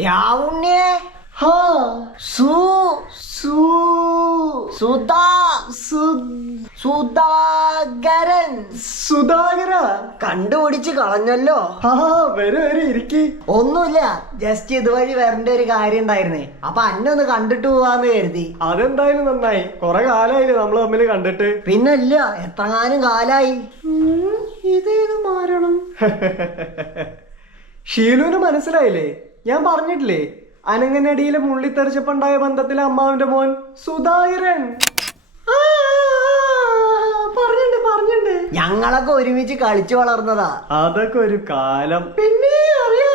യാവുണ്യേ ഹാ സു സു സുധാ സുധാകരൻ സുധാകര കണ്ടുപിടിച്ച് കളഞ്ഞല്ലോ. ഹാ വരെ ഇരിക്കി. ഒന്നുമില്ല, ജസ്റ്റ് ഇതുവഴി വരേണ്ട ഒരു കാര്യം ഉണ്ടായിരുന്നേ, അപ്പൊ അന്നൊന്ന് കണ്ടിട്ട് പോവാന്ന് കരുതി. അതെന്തായാലും നന്നായി, കൊറേ കാലായില്ലേ നമ്മള് തമ്മില് കണ്ടിട്ട്. പിന്നല്ല, എത്രങ്ങാനും കാലായി. ഇതേത് മാരണം? ഷീലുവിന് മനസ്സിലായില്ലേ? ഞാൻ പറഞ്ഞിട്ടില്ലേ, അനങ്ങനടിയിലെ മുള്ളിത്തെറിച്ചപ്പുണ്ടായ ബന്ധത്തിലെ അമ്മാവിന്റെ മോൻ സുധാകരൻ. പറഞ്ഞിട്ടുണ്ട്. ഞങ്ങളൊക്കെ ഒരുമിച്ച് കളിച്ചു വളർന്നതാ. അതൊക്കെ ഒരു കാലം. പിന്നെ അറിയാ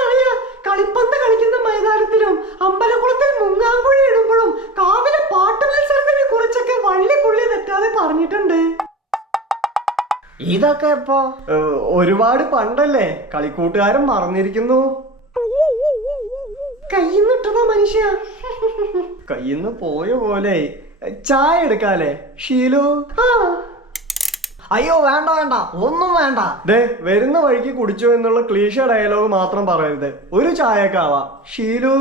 കളിപ്പന്ത് കളിക്കുന്ന മൈതാനത്തിലും അമ്പലക്കുളത്തിൽ മുങ്ങാങ്കുഴി ഇടുമ്പോഴും കാവിലെ പാട്ട് മത്സരത്തിനെ കുറിച്ചൊക്കെ വള്ളി പുള്ളി തെറ്റാതെ പറഞ്ഞിട്ടുണ്ട്. ഇതൊക്കെ ഇപ്പോ ഒരുപാട് പണ്ടല്ലേ, കളിക്കൂട്ടുകാരൻ മറന്നിരിക്കുന്നു. കയ്യിന്നിട്ടതാ മനുഷ്യ, കയ്യിന്ന് പോയ പോലെ. ചായ എടുക്കാലേ ഷീലു? അയ്യോ വേണ്ട വേണ്ട, ഒന്നും വേണ്ട. ദേ വരുന്ന വഴിക്ക് കുടിച്ചോ എന്നുള്ള ക്ലീഷ ഡയലോഗ് മാത്രം പറയരുത്. ഒരു ചായയൊക്കെ ആവാം ഷീലു.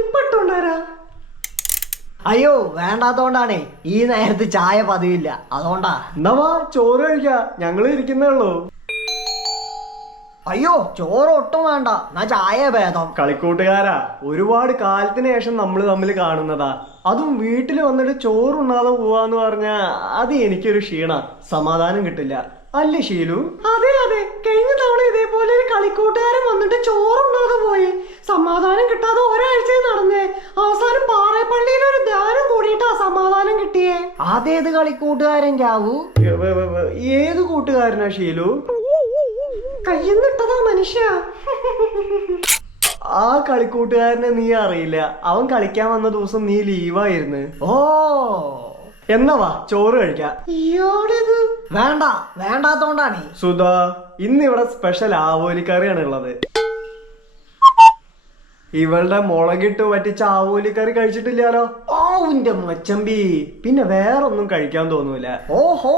ഇപ്പിട്ടുണ്ടാരാ? അയ്യോ വേണ്ടാത്തോണ്ടാണേ, ഈ നേരത്ത് ചായ പതിവില്ല, അതുകൊണ്ടാ. എന്നാ വാ ചോറ് കഴിക്കാ, ഞങ്ങള് ഇരിക്കുന്നേ ഉള്ളൂ. അയ്യോ ചോറ് ഒട്ടും വേണ്ട, എന്നാ ചായ ഭേദം. കളിക്കൂട്ടുകാരാ, ഒരുപാട് കാലത്തിന് ശേഷം നമ്മൾ തമ്മിൽ കാണുന്നതാ. അതും വീട്ടിൽ വന്നിട്ട് ചോറുണ്ണാതെ പോവാന്ന് പറഞ്ഞാ അത് എനിക്കൊരു ക്ഷീണ, സമാധാനം കിട്ടില്ല. അല്ലേ ഷീലു? അതെ അതെ, കഴിഞ്ഞ തവണ ഇതേപോലെ ഒരു കളിക്കൂട്ടുകാരൻ വന്നിട്ട് ചോറുണ്ണാതെ പോയി. സമാധാനം കിട്ടാതെ ഒരാഴ്ച നടന്നേ. അവസാനം പാറേപ്പള്ളിയിൽ ഒരു ധ്യാനം കൂടിയിട്ടാ സമാധാനം കിട്ടിയേ. അതേത് കളിക്കൂട്ടുകാരൻ രാവു? ഏത് കൂട്ടുകാരനാ ഷീലു? കയ്യിന്നിട്ടതാ മനുഷ്യ. ആ കളിക്കൂട്ടുകാരനെ നീ അറിയില്ല, അവൻ കളിക്കാൻ വന്ന ദിവസം നീ ലീവായിരുന്നു. ഓ എന്നാ വാ ചോറ് കഴിക്കാം. വേണ്ട, വേണ്ടാത്തോണ്ടാണേ. സുധാ, ഇന്നിവിടെ സ്പെഷ്യൽ ആവോലിക്കറിയാണ് ഉള്ളത്. ഇവളുടെ മുളകിട്ട് പറ്റിച്ച ആവോലിക്കറി കഴിച്ചിട്ടില്ലാലോ. ആവുന്റെ മച്ചമ്പി, പിന്നെ വേറൊന്നും കഴിക്കാൻ തോന്നൂല. ഓഹോ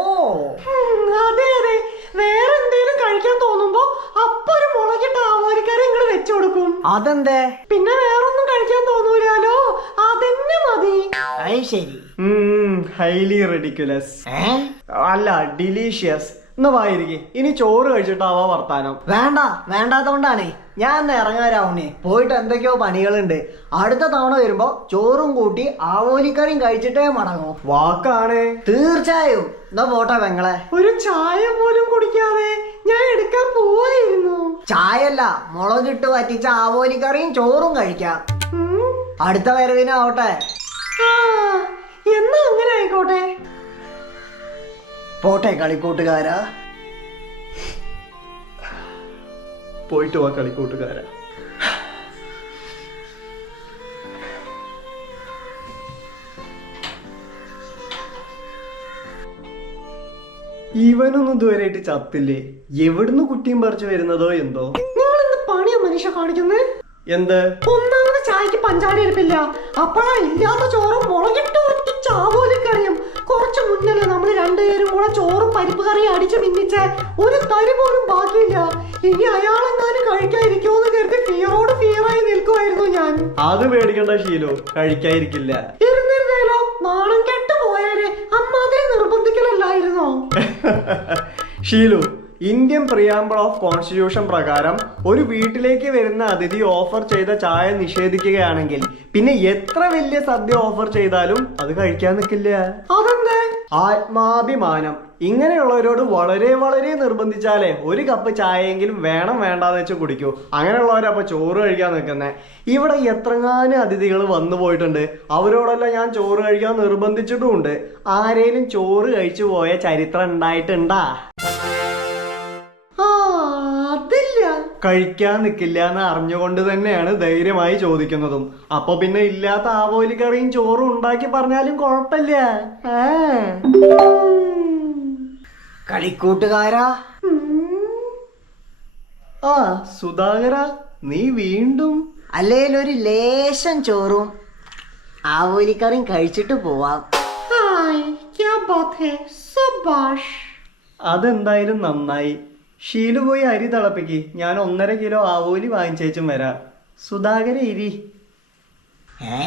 അതെ അതെ, വേറെ എന്തേലും കഴിക്കാൻ തോന്നുമ്പോ അപ്പൊ ഒരു മുളകിട്ട ആവോലിക്കറി ഇങ്ങള് വെച്ചു കൊടുക്കും. അതെന്തേ? പിന്നെ വേറൊന്നും കഴിക്കാൻ തോന്നൂലാലോ, അതെന്നെ മതി. അത് ശരി. Highly ridiculous. അല്ല ഡിലീഷ്യസ്. എന്നാ വായിരിക്കെ, ഇനി ചോറ് കഴിച്ചിട്ടാവാ വർത്താനം. വേണ്ട, വേണ്ടാത്തോണ്ടാണേ. ഞാൻ ഇറങ്ങാരാവുണ്ണേ, പോയിട്ട് എന്തൊക്കെയോ പണികളുണ്ട്. അടുത്ത തവണ വരുമ്പോ ചോറും കൂട്ടി ആവോലിക്കറിയും കഴിച്ചിട്ടേ മടങ്ങും. വാക്കാണേ. തീർച്ചയായും. എന്നാ പോട്ടെ പെങ്ങളെ. ഒരു ചായ പോലും കുടിക്കാതെ ഞാൻ എടുക്കാൻ പോവായിരുന്നു. ചായല്ല, മുളകിട്ട് പറ്റിച്ച ആവോലിക്കറിയും ചോറും കഴിക്കാം. അടുത്ത വരവിനാവട്ടെ. എന്നാ അങ്ങനെ ആയിക്കോട്ടെ. പോട്ടെ കളിക്കൂട്ടുകാരാ. പോയിട്ട് വാ കളിക്കൂട്ടുകാരാ. ഇവനൊന്നും ഇതുവരെയായിട്ട് ചത്തില്ലേ? എവിടുന്ന് കുട്ടിയും പറിച്ചു വരുന്നതോ എന്തോ. നിങ്ങൾ എന്ത് പണിയാ മനുഷ്യ കാണിക്കുന്നത്? എന്ത്? ഒന്നാമത് ചായക്ക് പഞ്ചാര എടുപ്പില്ല, അപ്പഴാ ഇല്ലാത്ത ചോറും മുളകിട്ട് ചാവോലിക്കറിയും. കുറച്ചു മുന്നല്ലേ നമ്മൾ രണ്ടുപേരും കൂടെ ചോറും പരിപ്പ് കറിയും അടിച്ചു മിന്നിച്ച, ഒരു തരി പോലും ബാക്കിയില്ല. ഇനി അയാളെങ്ങാനും കഴിക്കാതിരിക്കുമെന്ന് കരുതി ഫിയറോട് ഫിയറായി നിൽക്കുമായിരുന്നു ഞാൻ. അത് പേടിക്കണ്ട ഷീലു, കഴിക്കാതിരിക്കില്ല. ഇരുന്നിരുന്നേലോ, നാണം കെട്ടു പോയാലേ, അമ്മാതിരി നിർബന്ധിക്കലല്ലായിരുന്നോ? Sheelu, Indian preamble of constitution പ്രകാരം ഒരു വീട്ടിലേക്ക് വരുന്ന അതിഥി ഓഫർ ചെയ്ത ചായ നിഷേധിക്കുകയാണെങ്കിൽ പിന്നെ എത്ര വലിയ സദ്യ ഓഫർ ചെയ്താലും അത് കഴിക്കാൻ നിൽക്കില്ല. അതെന്താ? ആത്മാഭിമാനം. ഇങ്ങനെയുള്ളവരോട് വളരെ വളരെ നിർബന്ധിച്ചാലേ ഒരു കപ്പ് ചായയെങ്കിലും വേണം വേണ്ടാന്ന് വെച്ച് കുടിക്കൂ. അങ്ങനെയുള്ളവരപ്പൊ ചോറ് കഴിക്കാൻ നിൽക്കുന്നേ. ഇവിടെ എത്രങ്ങാനും അതിഥികൾ വന്നു പോയിട്ടുണ്ട്, അവരോടെല്ലാം ഞാൻ ചോറ് കഴിക്കാൻ നിർബന്ധിച്ചിട്ടുമുണ്ട്. ആരേലും ചോറ് കഴിച്ചു പോയ ചരിത്രം ഉണ്ടായിട്ടുണ്ടാ? കഴിക്കാൻ നിൽക്കില്ല എന്ന് അറിഞ്ഞുകൊണ്ട് തന്നെയാണ് ധൈര്യമായി ചോദിക്കുന്നതും. അപ്പൊ പിന്നെ ഇല്ലാത്ത ആവോലിക്കറിയും ചോറും ഉണ്ടാക്കി പറഞ്ഞാലും കുഴപ്പമില്ല. കളിക്കൂട്ടുകാരാ. ആ സുധാകര, നീ വീണ്ടും? അല്ലേലൊരു ലേശം ചോറും ആവോലിക്കറിയും കഴിച്ചിട്ട് പോവാം. അതെന്തായാലും നന്നായി. ഷീലു പോയി അരി തിളപ്പിക്ക്, ഞാൻ 1.5 കിലോ ആവോലി വാങ്ങിച്ചേച്ചും വരാം. സുധാകര ഇരി. ഏ